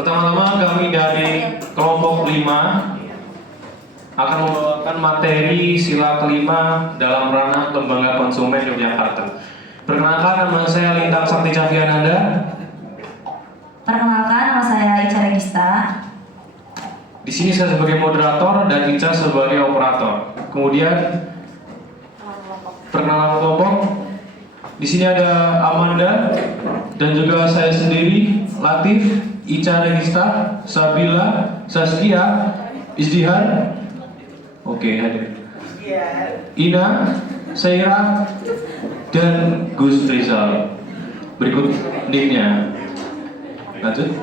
Pertama-tama kami dari kelompok 5 akan membawakan materi sila kelima dalam ranah Lembaga Konsumen Yogyakarta. Perkenalkan, nama saya Lintang Sakti Cahyananda. Perkenalkan, nama saya Ica Regista. Di sini saya sebagai moderator dan Ica sebagai operator. Kemudian perkenalan kelompok. Di sini ada Amanda dan juga saya sendiri, Latif, Ica Regista, Sabila, Saskia, Izdihar. Oke, hadir. Ina, Saira, dan Gus Rizal. Berikut nicknya. Lanjut.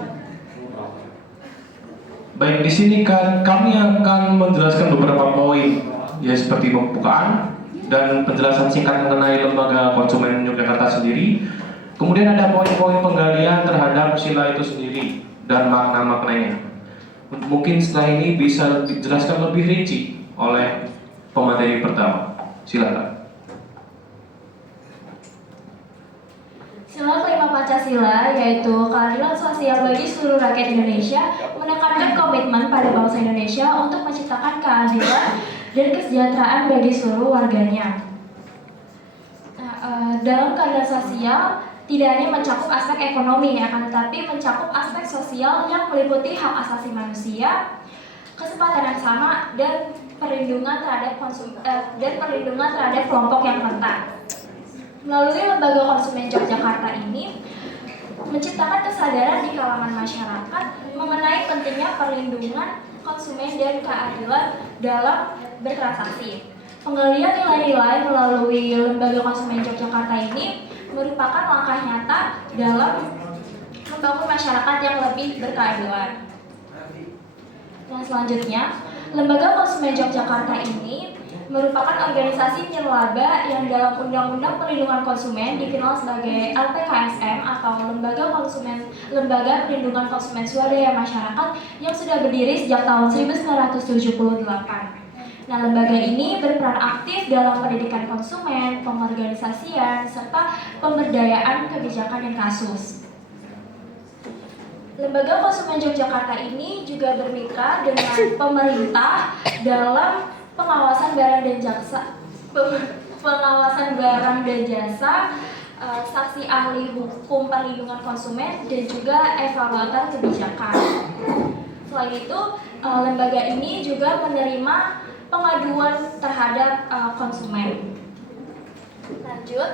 Baik, di sini kami akan menjelaskan beberapa poin, ya seperti pembukaan dan penjelasan singkat mengenai Lembaga Konsumen Yogyakarta sendiri. Kemudian ada poin-poin penggalian terhadap sila itu sendiri dan makna-maknanya. Mungkin setelah ini bisa dijelaskan lebih rinci oleh pemateri pertama. Silakan. Sila kelima Pancasila, yaitu keadilan sosial bagi seluruh rakyat Indonesia, menekankan komitmen pada bangsa Indonesia untuk menciptakan keadilan dan kesejahteraan bagi seluruh warganya. Dalam keadilan sosial, tidak hanya mencakup aspek ekonomi, akan tetapi mencakup aspek sosial yang meliputi hak asasi manusia, kesempatan yang sama, dan perlindungan terhadap kelompok yang rentan. Melalui Lembaga Konsumen Yogyakarta ini menciptakan kesadaran di kalangan masyarakat mengenai pentingnya perlindungan konsumen dan keadilan dalam bertransaksi. Penggalian nilai-nilai melalui Lembaga Konsumen Yogyakarta ini merupakan langkah nyata dalam membangun masyarakat yang lebih berkeadilan. Dan selanjutnya, Lembaga Konsumen Yogyakarta ini merupakan organisasi nirlaba yang dalam Undang-Undang Perlindungan Konsumen dikenal sebagai LPKSM atau Lembaga Perlindungan Konsumen Swadaya Masyarakat yang sudah berdiri sejak tahun 1978. Nah, lembaga ini berperan aktif dalam pendidikan konsumen, pengorganisasian, serta pemberdayaan kebijakan dan kasus. Lembaga Konsumen Yogyakarta ini juga bermitra dengan pemerintah dalam pengawasan barang dan jasa, saksi ahli hukum perlindungan konsumen, dan juga evaluator kebijakan. Selain itu, lembaga ini juga menerima pengaduan terhadap konsumen. Lanjut.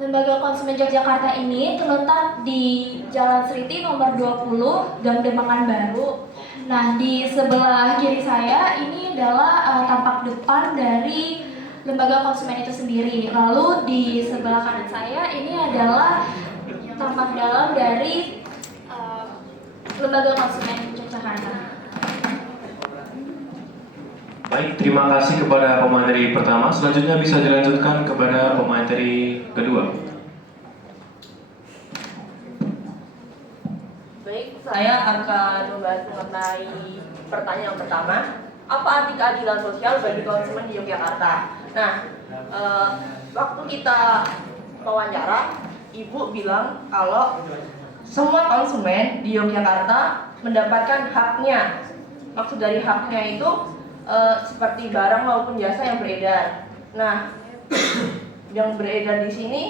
Lembaga Konsumen Yogyakarta ini terletak di Jalan Sriti nomor 20, Gang Demangan Baru. Nah, di sebelah kiri saya ini adalah tampak depan dari Lembaga Konsumen itu sendiri. Lalu di sebelah kanan saya ini adalah tampak dalam dari Lembaga Konsumen Yogyakarta. Baik, terima kasih kepada pemateri pertama. Selanjutnya bisa dilanjutkan kepada pemateri kedua. Baik, saya akan membahas mengenai pertanyaan pertama. Apa arti keadilan sosial bagi konsumen di Yogyakarta? Nah, waktu kita wawancara, Ibu bilang kalau semua konsumen di Yogyakarta mendapatkan haknya. Maksud dari haknya itu seperti barang maupun jasa yang beredar. Nah, yang beredar di sini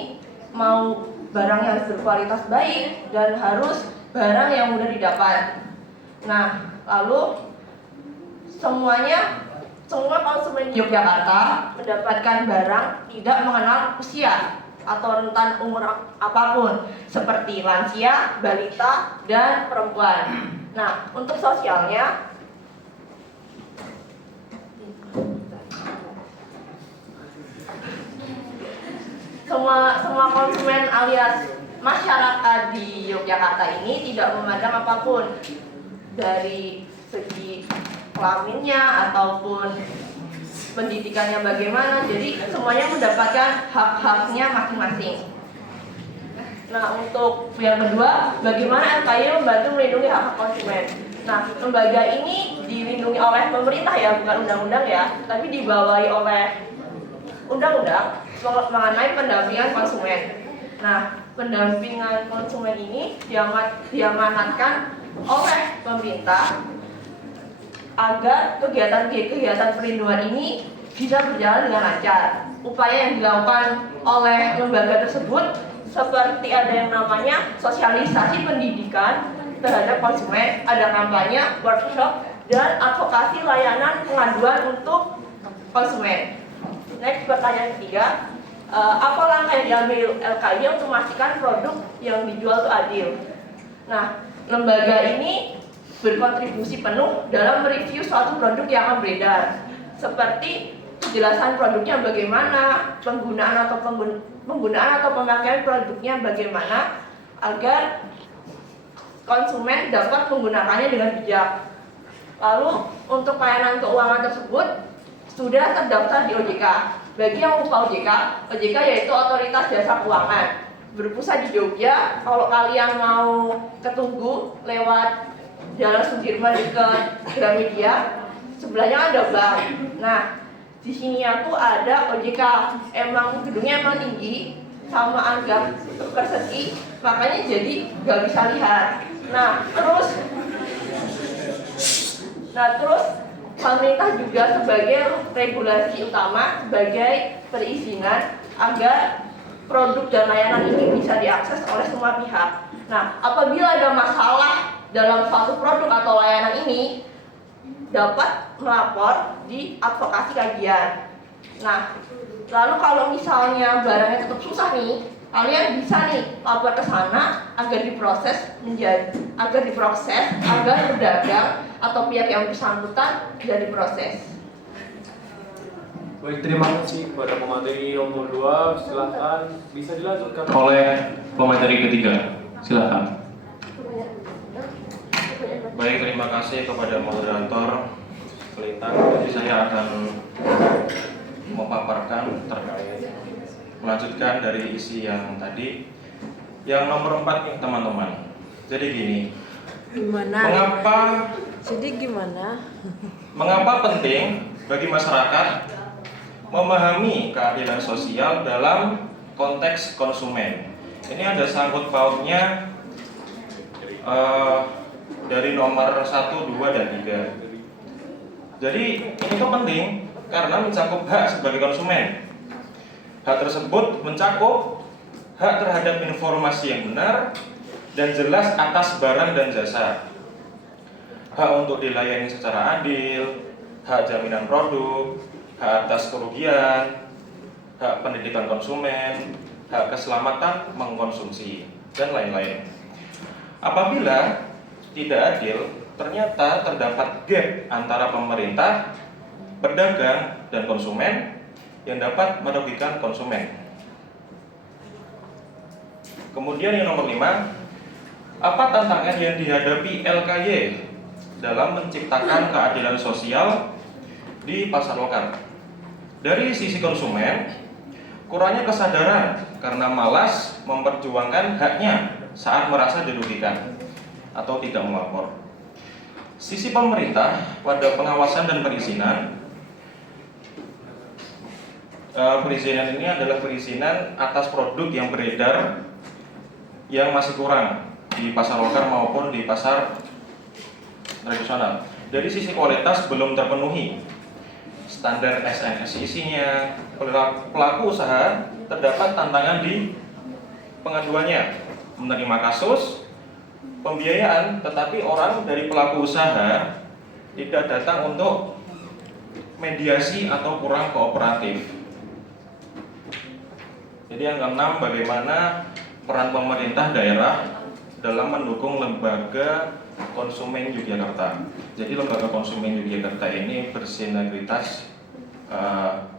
mau barang yang berkualitas baik dan harus barang yang mudah didapat. Nah, lalu semua konsumen di Yogyakarta mendapatkan barang tidak mengenal usia atau rentan umur apapun, seperti lansia, balita, dan perempuan. Nah, untuk sosialnya, semua konsumen alias masyarakat di Yogyakarta ini tidak memandang apapun dari segi kelaminnya ataupun pendidikannya bagaimana, jadi semuanya mendapatkan hak-haknya masing-masing. Nah, untuk yang kedua, bagaimana LKY membantu melindungi hak konsumen? Nah, lembaga ini dilindungi oleh pemerintah ya, bukan undang-undang ya, tapi dibawahi oleh undang-undang mengenai pendampingan konsumen. Nah, pendampingan konsumen ini diamanatkan oleh pemerintah agar kegiatan-kegiatan perlindungan ini bisa berjalan dengan lancar. Upaya yang dilakukan oleh lembaga tersebut seperti ada yang namanya sosialisasi pendidikan terhadap konsumen, ada kampanye, workshop, dan advokasi layanan pengaduan untuk konsumen. Next, pertanyaan ketiga, apa langkah yang diambil LKY untuk memastikan produk yang dijual itu adil? Nah, lembaga ini berkontribusi penuh dalam mereview suatu produk yang akan beredar, seperti kejelasan produknya bagaimana, penggunaan atau pemakaian produknya bagaimana, agar konsumen dapat menggunakannya dengan bijak. Lalu untuk layanan keuangan tersebut sudah terdaftar di OJK. Bagi yang lupa OJK yaitu Otoritas Jasa Keuangan, berpusat di Jogja. Kalau kalian mau ke Tugu lewat Jalan Sudirman dekat Gramedia, sebelahnya ada bank. Nah, di sini tuh ada OJK. Emang gedungnya emang tinggi sama agak persegi, makanya jadi nggak bisa lihat. Nah terus pemerintah juga sebagai regulasi utama, sebagai perizinan agar produk dan layanan ini bisa diakses oleh semua pihak. Nah, apabila ada masalah dalam suatu produk atau layanan ini, dapat melapor di advokasi kajian. Nah, lalu kalau misalnya barangnya tetap susah nih, kalian bisa nih lapor ke sana agar diproses agar pedagang atau pihak yang bersangkutan bisa diproses. Baik, terima kasih kepada pemateri nomor 2. Silahkan bisa dilanjutkan Oleh pemateri ketiga, silakan. Baik, terima kasih kepada moderator Kelintang. Jadi saya akan memaparkan terkait melanjutkan dari isi yang tadi. Yang nomor 4 nih teman-teman. Jadi gini. Mengapa penting bagi masyarakat memahami keadilan sosial dalam konteks konsumen? Ini ada sangkut pautnya dari nomor 1, 2, dan 3. Jadi ini tuh penting karena mencakup hak sebagai konsumen. Hak tersebut mencakup hak terhadap informasi yang benar dan jelas atas barang dan jasa, hak untuk dilayani secara adil, hak jaminan produk, hak atas kerugian, hak pendidikan konsumen, hak keselamatan mengkonsumsi, dan lain-lain. Apabila tidak adil, ternyata terdapat gap antara pemerintah, pedagang, dan konsumen yang dapat merugikan konsumen. Kemudian yang nomor 5, apa tantangan yang dihadapi LKY dalam menciptakan keadilan sosial di pasar lokal? Dari sisi konsumen, kurangnya kesadaran karena malas memperjuangkan haknya saat merasa dirugikan atau tidak melapor. Sisi pemerintah pada pengawasan dan perizinan. Perizinan ini adalah perizinan atas produk yang beredar yang masih kurang di pasar lokal maupun di pasar tradisional. Dari sisi kualitas belum terpenuhi standar SNSIC-nya, pelaku usaha terdapat tantangan di pengaduannya, menerima kasus, pembiayaan, tetapi orang dari pelaku usaha tidak datang untuk mediasi atau kurang kooperatif. Jadi yang keenam, bagaimana peran pemerintah daerah dalam mendukung lembaga konsumen Yogyakarta. Jadi lembaga konsumen Yogyakarta ini bersinergitas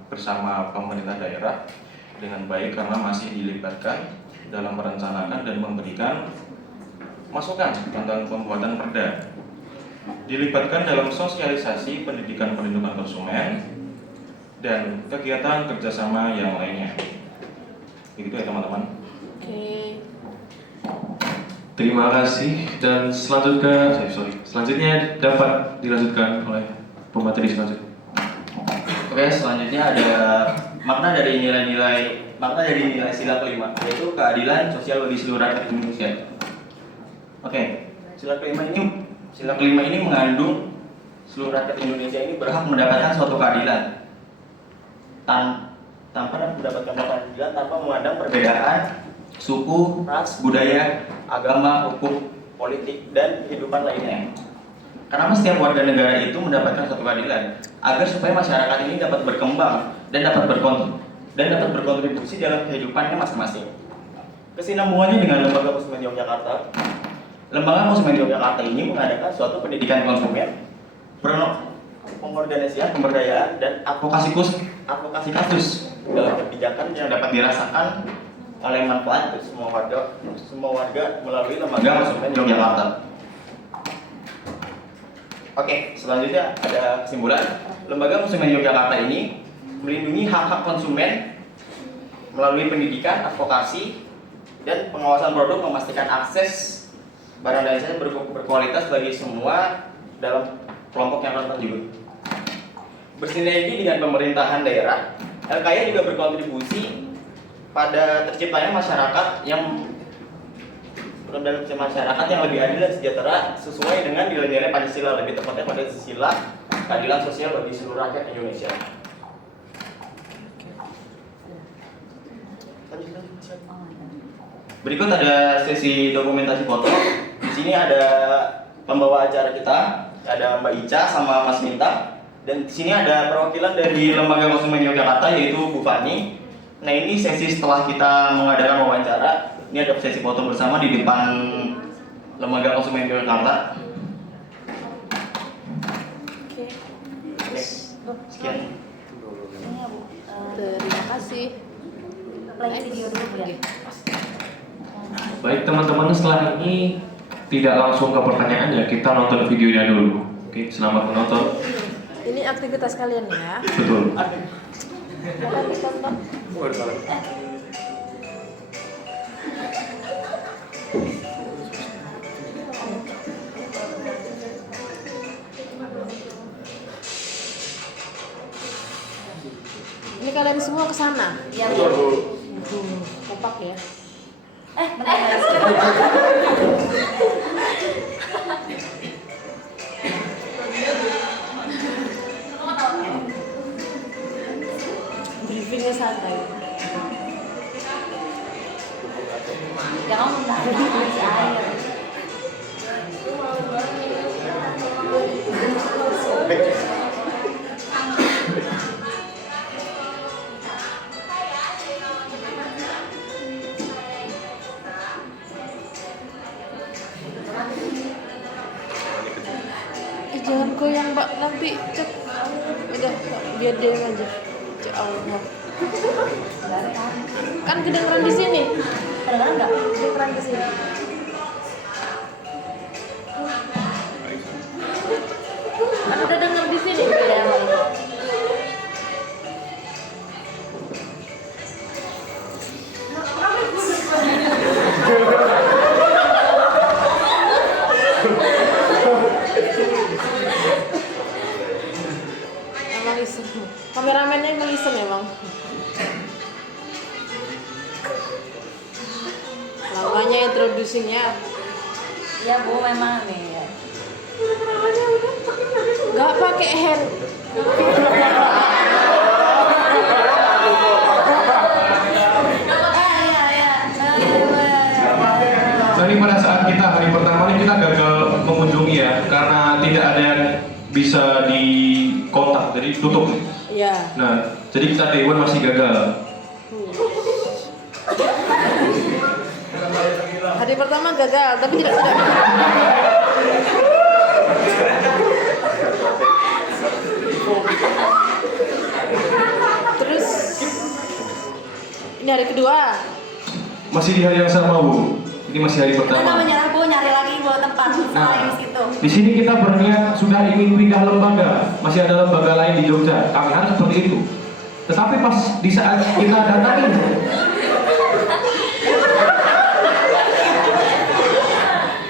bersama pemerintah daerah dengan baik karena masih dilibatkan dalam merencanakan dan memberikan masukan tentang pembuatan perda, dilibatkan dalam sosialisasi pendidikan perlindungan konsumen dan kegiatan kerjasama yang lainnya. Begitu ya teman-teman. Terima kasih, dan selanjutnya dapat dilanjutkan oleh pemateri selanjutnya. Oke, selanjutnya ada makna dari nilai-nilai Maka dari nilai sila kelima, yaitu keadilan sosial bagi seluruh rakyat Indonesia. Oke, sila kelima ini mengandung seluruh rakyat Indonesia ini berhak mendapatkan suatu keadilan tanpa mendapatkan keadilan tanpa memandang perbedaan suku, ras, budaya, agama, hukum, politik, dan kehidupan lainnya. Kenapa setiap warga negara itu mendapatkan suatu keadilan? Agar supaya masyarakat ini dapat berkembang dan dapat berkontribusi dalam kehidupannya masing-masing. Kesinambungannya dengan Lembaga Konsumen Yogyakarta. Lembaga Konsumen Yogyakarta ini mengadakan suatu pendidikan konsumen, pengorganisasian, pemberdayaan, dan advokasi kasus dalam kebijakan yang dapat dirasakan oleh manfaat semua warga melalui Lembaga Konsumen Yogyakarta. Oke, selanjutnya ada kesimpulan. Lembaga Konsumen Yogyakarta ini melindungi hak-hak konsumen melalui pendidikan, advokasi, dan pengawasan produk, memastikan akses barang dan jasa berkualitas bagi semua dalam kelompok yang rentan juga. Bersinergi dengan pemerintahan daerah, LKY juga berkontribusi pada terciptanya masyarakat yang lebih adil dan sejahtera sesuai dengan nilai-nilai Pancasila, lebih tepatnya pada sila keadilan sosial bagi seluruh rakyat Indonesia. Berikut ada sesi dokumentasi foto. Di sini ada pembawa acara kita, ada Mbak Ica sama Mas Minta. Dan di sini ada perwakilan dari Lembaga Konsumen Yogyakarta yaitu Bu Fani. Nah, ini sesi setelah kita mengadakan wawancara. Ini ada sesi foto bersama di depan Lembaga Konsumen Yogyakarta. Oke. Sekian. Terima kasih. Play video dulu ya. Baik teman-teman, setelah ini tidak langsung ke pertanyaan ya, kita nonton videonya dulu. Oke, selamat menonton. Ini aktivitas kalian ya. Betul. Ini kalian semua ke sana. Iya, Kompak ya. Briefingnya santai. Ya kamu kasih air. Jangan goyang Mbak, nanti cek. Udah, biar dia aja. Cek Allah. Kan kedengeran di sini. Kedengeran nggak? Kedengeran di sini. Kan udah denger di sini. Ya. Emang iseng. Kameramennya emang iseng emang. Namanya introducingnya. Ya Bu, memang nih ya. Gak pakai hand. Jadi pada saat kita hari pertama ini kita gagal mengunjungi ya, karena tidak ada yang bisa dikontak, jadi tutup. Iya. Nah, jadi kita Dewan masih gagal. Hari pertama gagal, tapi tidak. Terus ini hari kedua. Masih di hari yang sama Bu. Ini masih hari Kita pertama. menyerah Bu, nyari lagi Bu tempat salah di situ. Di sini kita berniat sudah ingin pindah lembaga. Masih ada lembaga lain di Jogja. Kami harus seperti itu. Tetapi pas di saat kita datangin,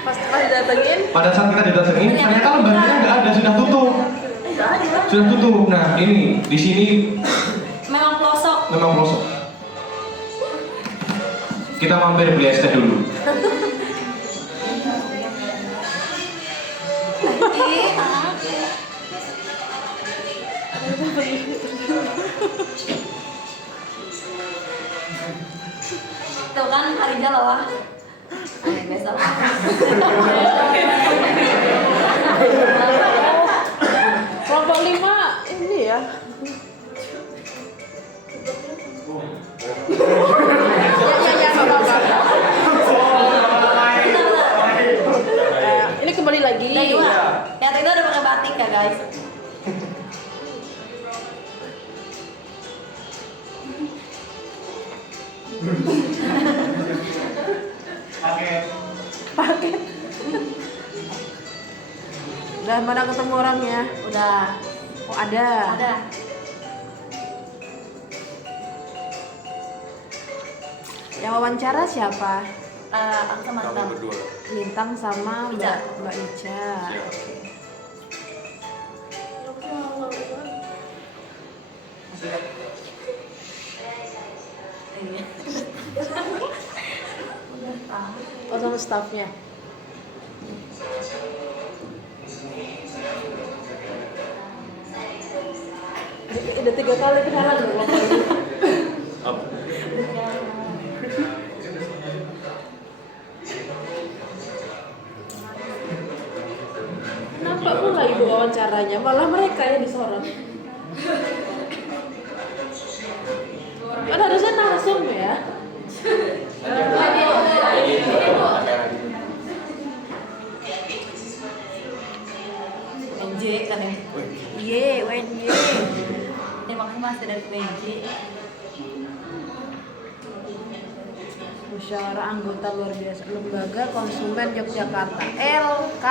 Pas datengin. pada saat kita didatengin, ternyata lembaganya nggak ada, sudah tutup. Sudah tutup. Nah, ini di sini Memang pelosok. memang pelosok. Kita mampir beli es teh dulu. Tuh kan Harija loh. Besok. Kelompok 5 ini ya. Ya, nggak apa-apa. Ini kembali lagi. Yang dua. Yang itu udah pakai batik ya guys. Paket. Udah mana ketemu orangnya? Udah. Oh ada. Ada. Yang wawancara siapa? Aku sama Kamu Tam. berdua. Lintang sama Ica. Mbak Ica. Siap. Oh sama staffnya. Udah 3 kali kenalan loh. Apa? Kenapa pula ibu wawancaranya? Malah mereka yang disorot. Kan harusnya langsung ya. WNJ kan ya. Iya, WNJ. Terima kasih Mas dari WNJ. Musyawarah anggota luar biasa Lembaga Konsumen Yogyakarta LKY.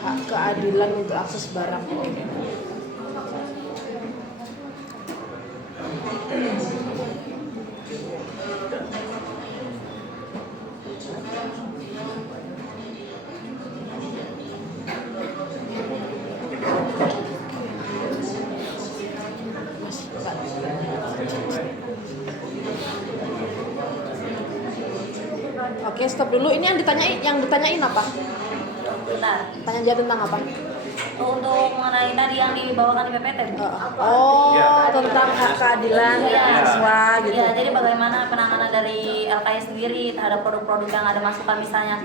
Hak keadilan untuk akses barang. Oke, stop dulu. Ini yang ditanyain apa? Bentar. Tanya dia tentang apa? Untuk mengenai tadi yang dibawakan di PPT. Tentang hak keadilan siswa gitu. Iya, jadi bagaimana penanganan dari LKY sendiri terhadap produk-produk yang ada masukan misalnya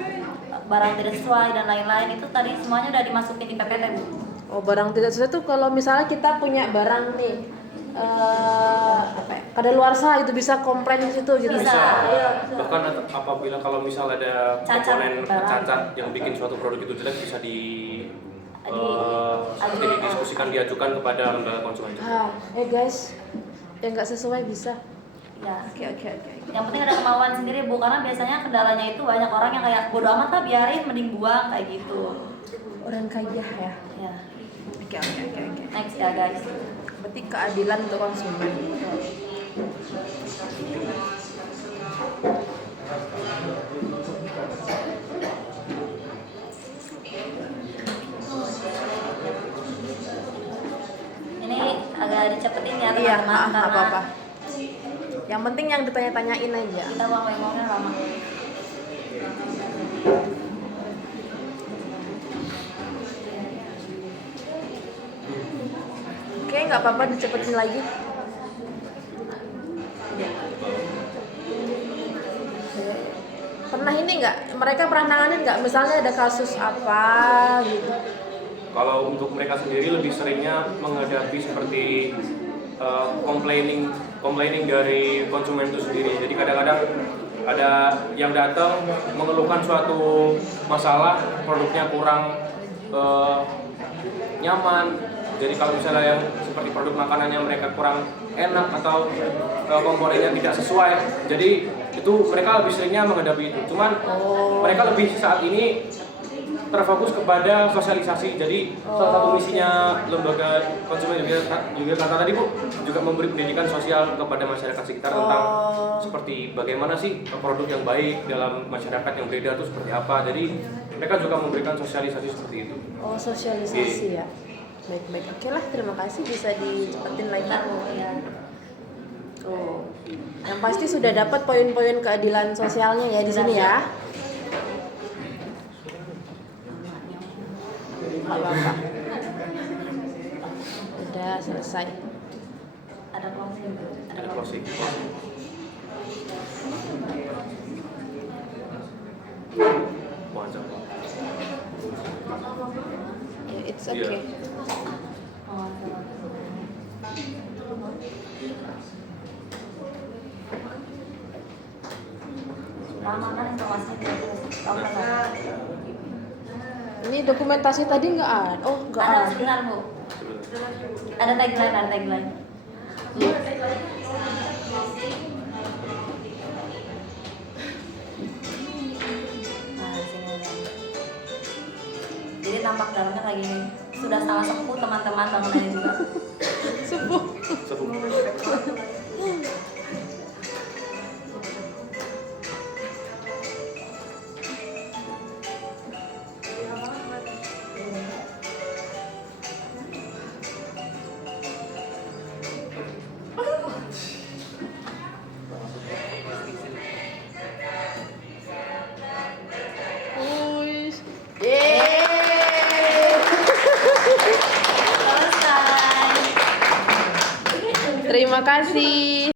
barang tidak sesuai dan lain-lain itu tadi semuanya udah dimasukin di PPT, Bu. Oh, barang tidak sesuai itu kalau misalnya kita punya barang nih kadaluarsa itu bisa komplain di situ gitu. Bisa. Bahkan apabila kalau misal ada Cacat komponen barang. cacat yang bikin suatu produk itu jelek bisa seperti didiskusikan, diajukan kepada lembaga konsumen. Guys, yang nggak sesuai bisa. Ya. Oke. Yang penting ada kemauan sendiri, Bu, karena biasanya kendalanya itu banyak orang yang kayak bodo amat lah, biarin, mending buang kayak gitu. Orang kaya ya. Ya. Oke. Next ya, guys. Berarti keadilan untuk konsumen. Ini agak dicepetin ya, Iya, teman-teman, nggak karena apa-apa. Yang penting yang ditanya-tanyain aja. kita buang memonya lama. Oke, nggak apa-apa dicepetin lagi. Pernah ini nggak? Mereka pernah nanganin nggak? Misalnya ada kasus apa gitu? Kalau untuk mereka sendiri lebih seringnya menghadapi seperti complaining dari konsumen itu sendiri. Jadi kadang-kadang ada yang datang mengeluhkan suatu masalah, produknya kurang nyaman. Jadi kalau misalnya yang seperti produk makanannya mereka kurang enak atau komponennya tidak sesuai, jadi itu mereka lebih seringnya menghadapi itu. Cuman mereka lebih saat ini terfokus kepada sosialisasi. Jadi salah satu misinya lembaga konsumen Yogyakarta tadi, Bu, juga memberi pendidikan sosial kepada masyarakat sekitar tentang seperti bagaimana sih produk yang baik dalam masyarakat yang beredar itu seperti apa. Jadi mereka juga memberikan sosialisasi seperti itu. Oh, sosialisasi ya. Baik-baik. Oke lah, terima kasih, bisa dicepetin lagi. Bentar Bu, ya. Oh. Yang pasti sudah dapat poin-poin keadilan sosialnya ya di sini ya. Nggak apa-apa. Udah selesai. Ada closing Bu. Ada closing. Wajar. Ya, it's Iya. okay. Oh, lama kan informasinya. Oh, kan. Ini dokumentasi tadi nggak ada. Oh, nggak Ada ada. sebentar Bu. Ada tagline, ada tagline. Nah, sini udah. Jadi tampak dalamnya lagi sudah sangat sepuh teman-teman bangunannya juga. Sepuh. Wush. Yeay. Selesai. Terima kasih.